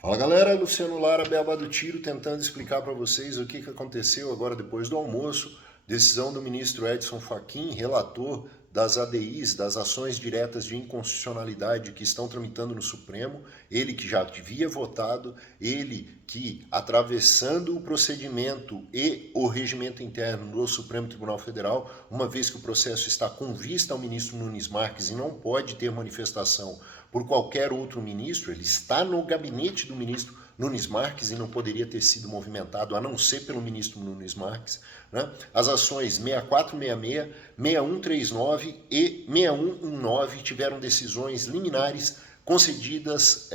Fala galera, Luciano Lara, Beabá do Tiro, tentando explicar para vocês o que aconteceu agora depois do almoço. Decisão do ministro Edson Fachin, relator das ADIs, das ações diretas de inconstitucionalidade que estão tramitando no Supremo, ele que já havia votado, ele que, atravessando o procedimento e o regimento interno do Supremo Tribunal Federal, uma vez que o processo está com vista ao ministro Nunes Marques e não pode ter manifestação por qualquer outro ministro, ele está no gabinete do ministro Nunes Marques e não poderia ter sido movimentado a não ser pelo ministro Nunes Marques, né? As ações 6466, 6139 e 6119 tiveram decisões liminares concedidas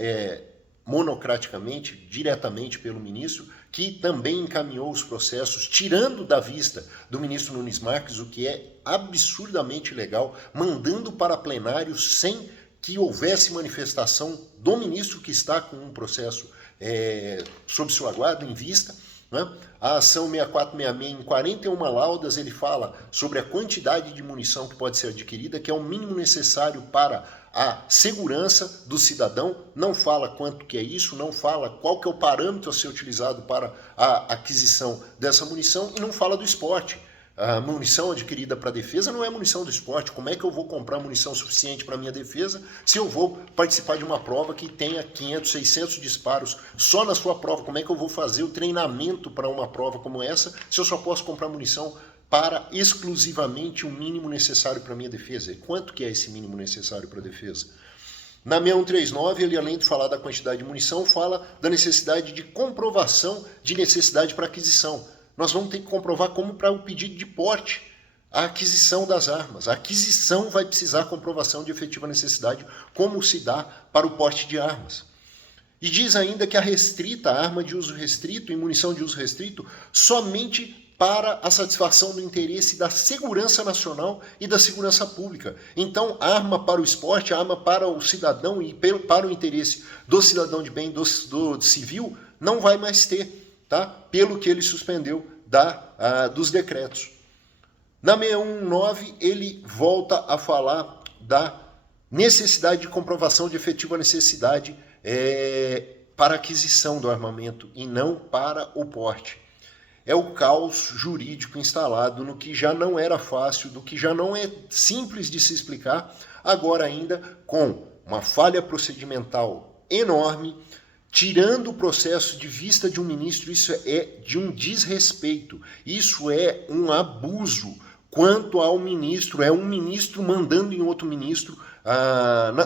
monocraticamente, diretamente pelo ministro, que também encaminhou os processos, tirando da vista do ministro Nunes Marques, o que é absurdamente ilegal, mandando para plenário sem que houvesse manifestação do ministro que está com um processo sob sua guarda, em vista, né? A ação 6466, em 41 laudas, ele fala sobre a quantidade de munição que pode ser adquirida, que é o mínimo necessário para a segurança do cidadão, não fala quanto que é isso, não fala qual que é o parâmetro a ser utilizado para a aquisição dessa munição e não fala do esporte. A munição adquirida para defesa não é munição do esporte. Como é que eu vou comprar munição suficiente para minha defesa se eu vou participar de uma prova que tenha 500, 600 disparos só na sua prova? Como é que eu vou fazer o treinamento para uma prova como essa se eu só posso comprar munição para exclusivamente o mínimo necessário para minha defesa? E quanto que é esse mínimo necessário para a defesa? Na 6139, ele, além de falar da quantidade de munição, fala da necessidade de comprovação de necessidade para aquisição. Nós vamos ter que comprovar como para o pedido de porte, a aquisição das armas. A aquisição vai precisar comprovação de efetiva necessidade, como se dá para o porte de armas. E diz ainda que a restrita, a arma de uso restrito e munição de uso restrito, somente para a satisfação do interesse da segurança nacional e da segurança pública. Então, arma para o esporte, arma para o cidadão e para o interesse do cidadão de bem, do civil, não vai mais ter. Tá? Pelo que ele suspendeu dos decretos. Na 6119, ele volta a falar da necessidade de comprovação de efetiva necessidade para aquisição do armamento e não para o porte. É o caos jurídico instalado no que já não era fácil, do que já não é simples de se explicar, agora ainda com uma falha procedimental enorme, tirando o processo de vista de um ministro. Isso é de um desrespeito, isso é um abuso quanto ao ministro, é um ministro mandando em outro ministro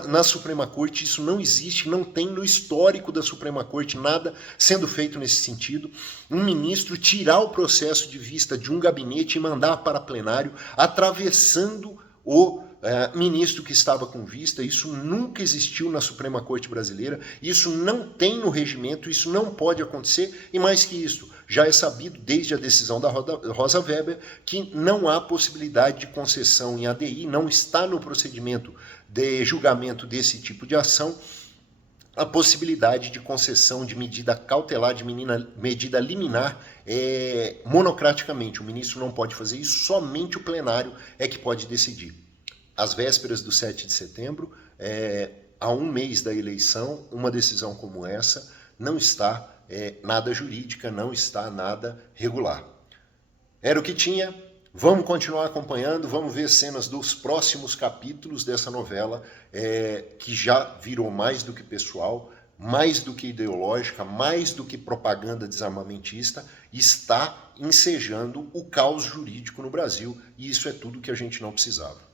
na Suprema Corte. Isso não existe, não tem no histórico da Suprema Corte nada sendo feito nesse sentido. Um ministro tirar o processo de vista de um gabinete e mandar para plenário, atravessando o ministro que estava com vista. Isso nunca existiu na Suprema Corte Brasileira, isso não tem no regimento, isso não pode acontecer, e mais que isso, já é sabido desde a decisão da Rosa Weber que não há possibilidade de concessão em ADI, não está no procedimento de julgamento desse tipo de ação a possibilidade de concessão de medida cautelar, de medida liminar monocraticamente. O ministro não pode fazer isso, somente o plenário é que pode decidir. Às vésperas do 7 de setembro, há um mês da eleição, uma decisão como essa não está nada jurídica, não está nada regular. Era o que tinha, vamos continuar acompanhando, vamos ver cenas dos próximos capítulos dessa novela, que já virou mais do que pessoal, mais do que ideológica, mais do que propaganda desarmamentista, está ensejando o caos jurídico no Brasil, e isso é tudo que a gente não precisava.